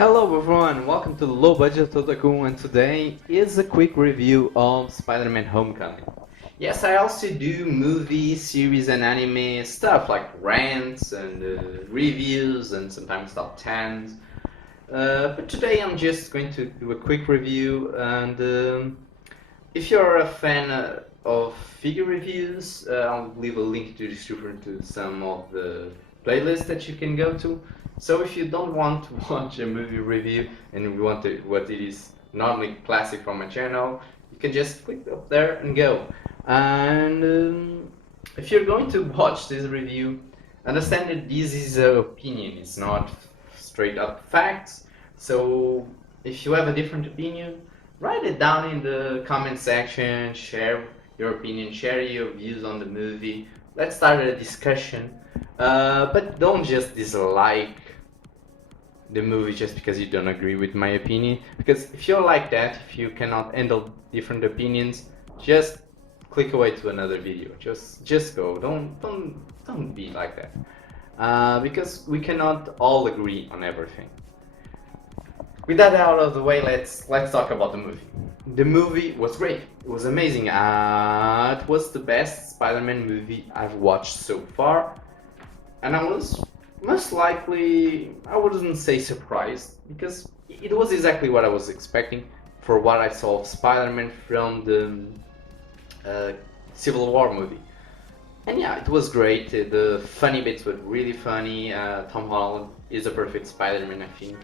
Hello everyone, welcome to the Low Budget Otaku, and today is a quick review of Spider-Man Homecoming. Yes, I also do movie, series and anime stuff like rants and reviews and sometimes top 10s. But today I'm just going to do a quick review, and if you're a fan of figure reviews, I'll leave a link to the description to some of the playlists that you can go to. So if you don't want to watch a movie review and you want what it is normally classic from my channel, you can just click up there and go. And if you're going to watch this review, understand that this is an opinion, it's not straight up facts. So if you have a different opinion, write it down in the comment section, share your opinion, share your views on the movie. Let's start a discussion. But don't just dislike the movie just because you don't agree with my opinion. Because if you're like that, if you cannot handle different opinions, just click away to another video. Just go. Don't be like that. Because we cannot all agree on everything. With that out of the way, let's talk about the movie. The movie was great. It was amazing. It was the best Spider-Man movie I've watched so far, and I was most likely, I wouldn't say surprised, because it was exactly what I was expecting for what I saw of Spider-Man from the Civil War movie. And yeah, it was great. The funny bits were really funny. Tom Holland is a perfect Spider-Man, I think.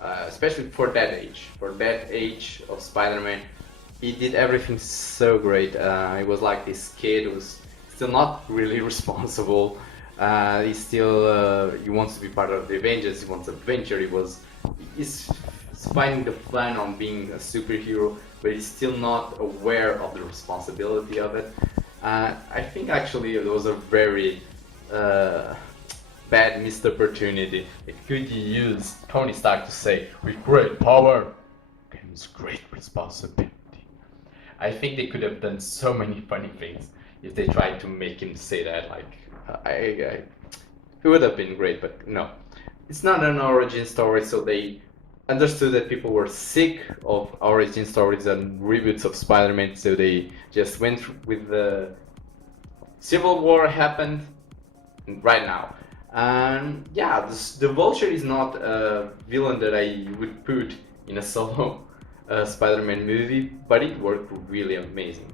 Especially for that age. For that age of Spider-Man, he did everything so great. He was like this kid who was still not really responsible. He wants to be part of the Avengers. He wants adventure. He's finding the fun on being a superhero, but he's still not aware of the responsibility of it. I think actually it was a very bad missed opportunity. It could use Tony Stark to say, "With great power comes great responsibility." I think they could have done so many funny things if they tried to make him say that. Like, it would have been great, but no. It's not an origin story, so they understood that people were sick of origin stories and reboots of Spider-Man, so they just went with the Civil War happened right now. And yeah, the Vulture is not a villain that I would put in a solo Spider-Man movie, but it worked really amazing.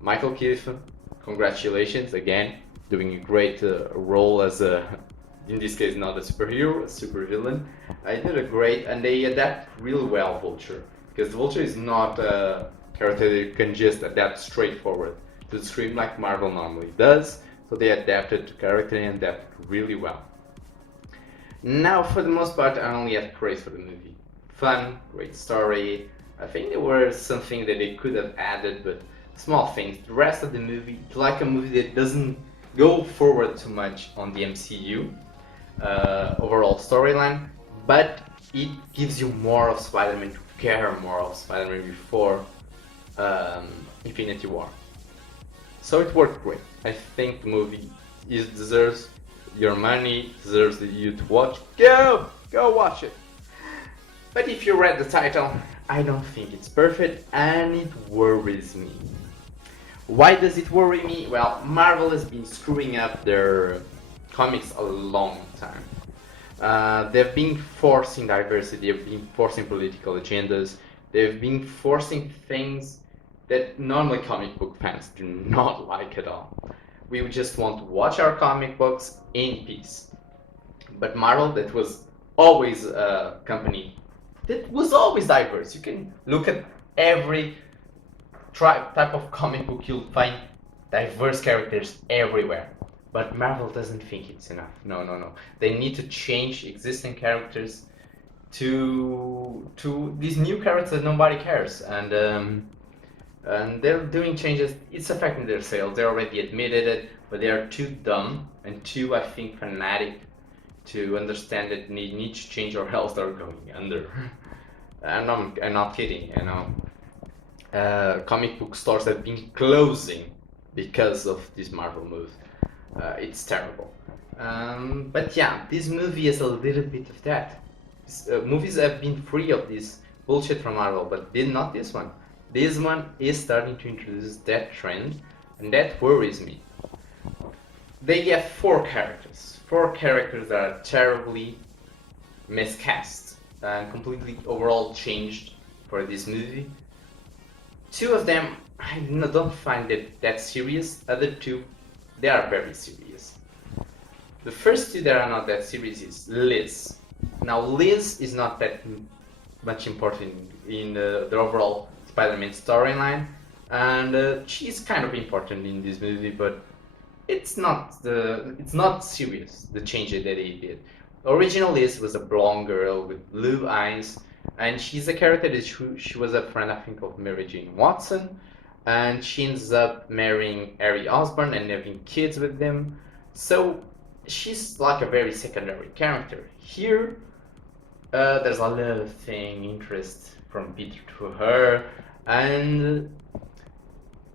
Michael Keaton, congratulations again, doing a great role as in this case, not a superhero, a supervillain. I did a great, and they adapt really well Vulture, because Vulture is not a character that you can just adapt straightforward to the screen like Marvel normally does. So they adapted to character and adapted really well. Now, for the most part, I only have praise for the movie. Fun, great story. I think there were some things that they could have added, but small things. The rest of the movie, it's like a movie that doesn't go forward too much on the MCU overall storyline, but it gives you more of Spider-Man, to care more of Spider-Man before Infinity War. So it worked great. I think the movie deserves your money, deserves you to watch. Go watch it. But if you read the title, I don't think it's perfect, and it worries me. Why does it worry me? Well, Marvel has been screwing up their comics a long time. They've been forcing diversity, they've been forcing political agendas, they've been forcing things that normally comic book fans do not like at all. We just want to watch our comic books in peace. But Marvel, that was always a company that was always diverse. You can look at every type of comic book, you'll find diverse characters everywhere. But Marvel doesn't think it's enough. No. They need to change existing characters to these new characters that nobody cares. And they're doing changes. It's affecting their sales. They already admitted it, but they are too dumb and too, I think, fanatic to understand that they need to change or else they're going under. And I'm not kidding, you know. Comic book stores have been closing because of this Marvel move. It's terrible. But yeah, this movie is a little bit of that. Movies have been free of this bullshit from Marvel, but did not this one. This one is starting to introduce that trend, and that worries me. They get four characters that are terribly miscast and completely overall changed for this movie. Two of them I don't find it that serious. Other two, they are very serious. The first two that are not that serious is Liz. Now Liz is not that much important in the overall Spider-Man storyline, and she's kind of important in this movie, but it's not serious, the change that they did. Original Liz was a blonde girl with blue eyes, and she's a character that she was a friend, I think, of Mary Jane Watson, and she ends up marrying Harry Osborn and having kids with them. So she's like a very secondary character. Here, there's a lot of interest from Peter to her, and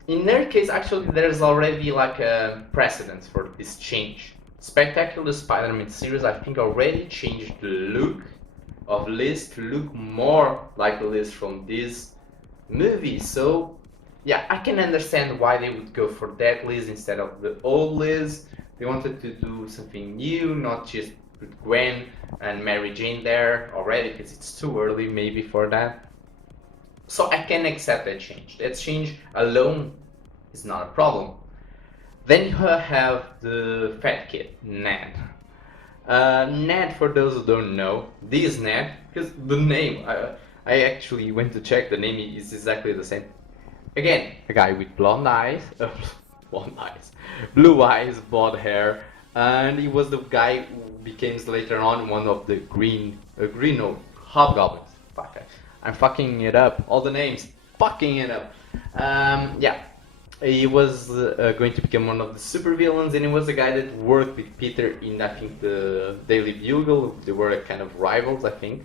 in their case, actually, there's already like a precedent for this change. Spectacular Spider-Man series, I think, already changed the look of Liz to look more like Liz from this movie. So, yeah, I can understand why they would go for that Liz instead of the old Liz. They wanted to do something new, not just put Gwen and Mary Jane there already, because it's too early maybe for that. So I can accept that change. That change alone is not a problem. Then you have the fat kid, Ned. Ned, for those who don't know, this Ned, because the name, I actually went to check, the name is exactly the same. Again, a guy with blonde eyes, blue eyes, blonde hair, and he was the guy who became later on one of the green hobgoblins. Fuck, I'm fucking it up. All the names, fucking it up. Yeah, he was going to become one of the supervillains, and he was a guy that worked with Peter in, I think, the Daily Bugle. They were kind of rivals, I think,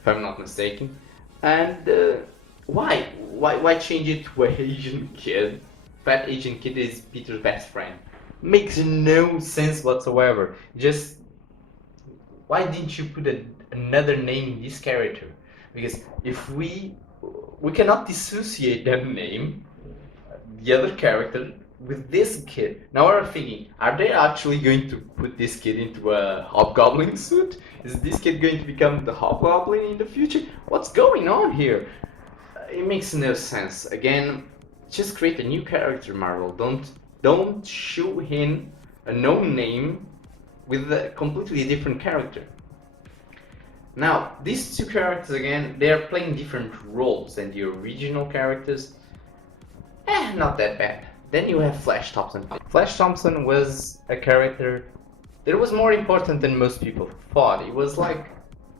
if I'm not mistaken. And why change it to an Asian kid? Fat Asian kid is Peter's best friend. Makes no sense whatsoever. Just why didn't you put another name in this character? Because if we cannot dissociate that name, the other character, with this kid. Now we're thinking, are they actually going to put this kid into a hobgoblin suit? Is this kid going to become the hobgoblin in the future? What's going on here? It makes no sense. Again, just create a new character, Marvel. Don't show him a known name with a completely different character. Now, these two characters, again, they are playing different roles than the original characters. Not that bad. Then you have Flash Thompson. Flash Thompson was a character that was more important than most people thought. He was like,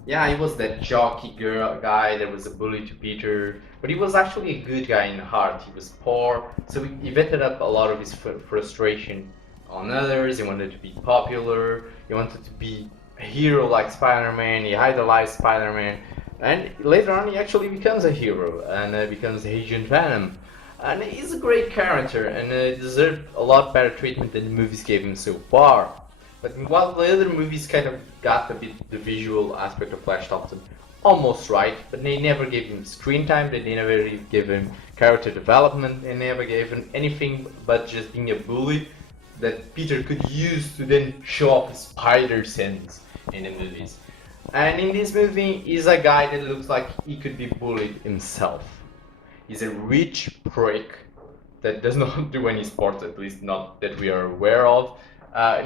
yeah, he was that jockey guy that was a bully to Peter, but he was actually a good guy in heart. He was poor, so he vented up a lot of his frustration on others. He wanted to be popular, he wanted to be a hero like Spider-Man, he idolized Spider-Man, and later on he actually becomes a hero and becomes Agent Venom. And he's a great character and deserved a lot better treatment than the movies gave him so far. But while the other movies kind of got a bit the visual aspect of Flash Thompson almost right, but they never gave him screen time, they never really gave him character development, they never gave him anything but just being a bully that Peter could use to then show off his spider sense in the movies. And in this movie, he's a guy that looks like he could be bullied himself. He's a rich prick that does not do any sports, at least not that we are aware of.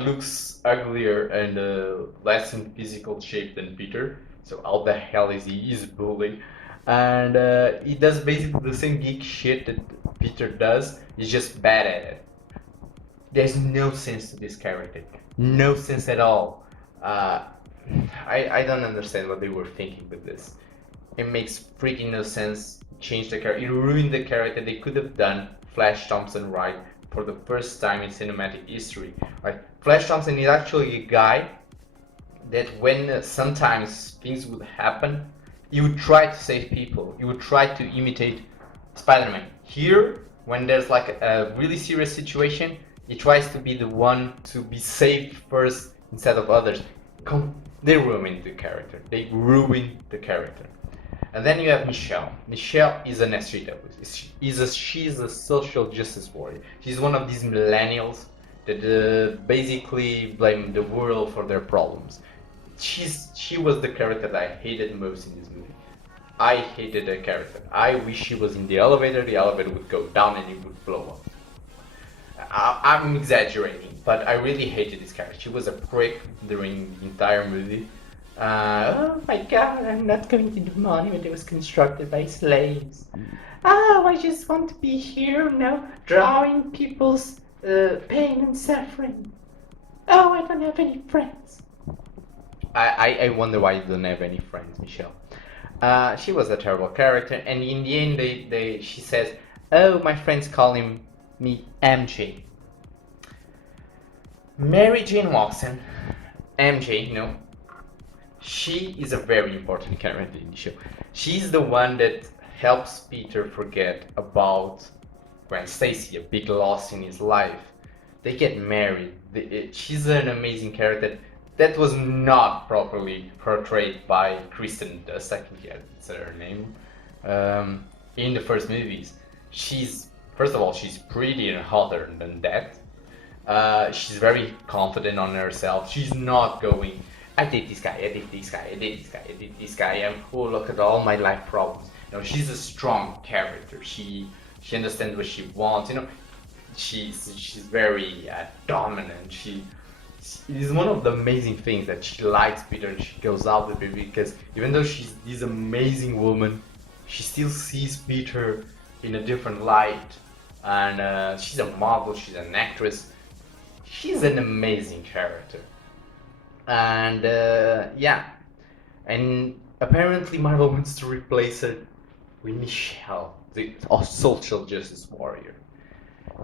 Looks uglier and less in physical shape than Peter. So how the hell is he? He's bully. And he does basically the same geek shit that Peter does. He's just bad at it. There's no sense to this character. No sense at all. I don't understand what they were thinking with this. It makes freaking no sense. Change the character. It ruined the character. They could have done Flash Thompson right for the first time in cinematic history. Right? Flash Thompson is actually a guy that when sometimes things would happen, he would try to save people. He would try to imitate Spider-Man. Here, when there's like a really serious situation, he tries to be the one to be saved first instead of others. They ruined the character. They ruined the character. And then you have Michelle. Michelle is an SJW. She's a social justice warrior. She's one of these millennials that basically blame the world for their problems. She was the character that I hated most in this movie. I hated the character. I wish she was in the elevator would go down and it would blow up. I'm exaggerating, but I really hated this character. She was a prick during the entire movie. Oh my god, I'm not going to the monument that was constructed by slaves. Oh, I just want to be here now, drawing people's pain and suffering. Oh, I don't have any friends. I wonder why you don't have any friends, Michelle. She was a terrible character, and in the end, she says, "Oh, my friends call me MJ." Mary Jane Watson, MJ, she is a very important character in the show. She's the one that helps Peter forget about Gwen Stacy, a big loss in his life. They get married. She's an amazing character that was not properly portrayed by Kristen Dunst, I think that's her name, in the first movies. First of all, she's pretty and hotter than that. She's very confident on herself. She's not going, I did this guy, I did this guy, I did this guy, I did this guy, and oh, look at all my life problems. She's a strong character. She understands what she wants. She's very dominant. It is one of the amazing things that she likes Peter and she goes out with him, because even though she's this amazing woman, she still sees Peter in a different light. And she's a model, she's an actress. She's an amazing character. And yeah. And apparently Marvel wants to replace her with Michelle, the social justice warrior.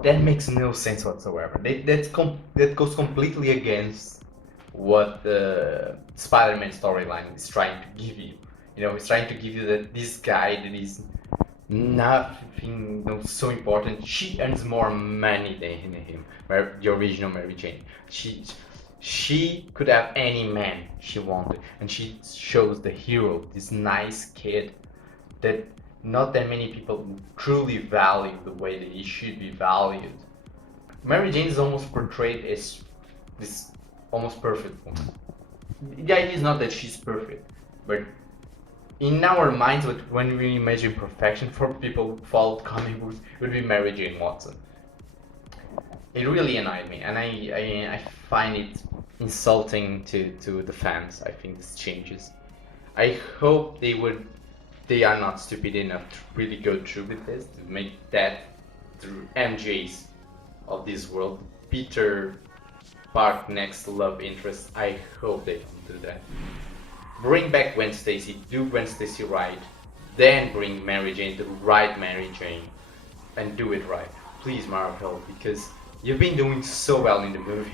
That makes no sense whatsoever. That goes completely against what the Spider-Man storyline is trying to give you. It's trying to give you that this guy that is nothing so important. She earns more money than him, the original Mary Jane. She could have any man she wanted, and she shows the hero, this nice kid that not that many people truly value the way that he should be valued. Mary Jane is almost portrayed as this almost perfect woman. The idea is not that she's perfect, but in our minds, when we imagine perfection for people who followed comic books, it would be Mary Jane Watson. It really annoyed me, and I find it insulting to the fans. I think this changes. I hope they are not stupid enough to really go through with this, to make that through MJs of this world, Peter Park next love interest. I hope they don't do that. Bring back Gwen Stacy, do Gwen Stacy right, then bring Mary Jane, the right Mary Jane, and do it right. Please, Marvel, because you've been doing so well in the movie.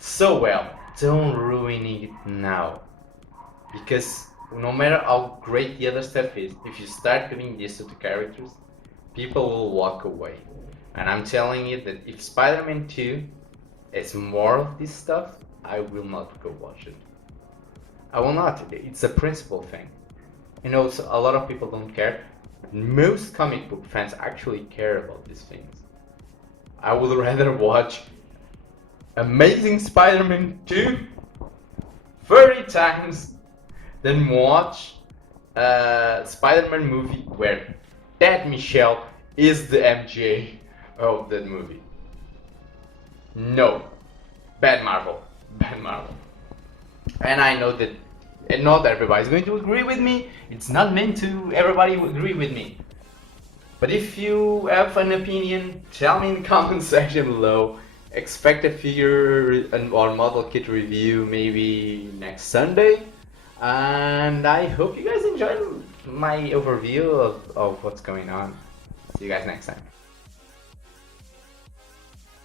So well. Don't ruin it now. Because no matter how great the other stuff is, if you start doing this to the characters, people will walk away. And I'm telling you that if Spider-Man 2 has more of this stuff, I will not go watch it. I will not. It's a principle thing. So a lot of people don't care. Most comic book fans actually care about these things. I would rather watch Amazing Spider-Man 2 30 times than watch a Spider-Man movie where that Michelle is the MJ of that movie. No. Bad Marvel. Bad Marvel. And I know that not everybody's going to agree with me. It's not meant to everybody agree with me. But if you have an opinion, tell me in the comment section below. Expect a figure or model kit review maybe next Sunday. And I hope you guys enjoyed my overview of what's going on. See you guys next time.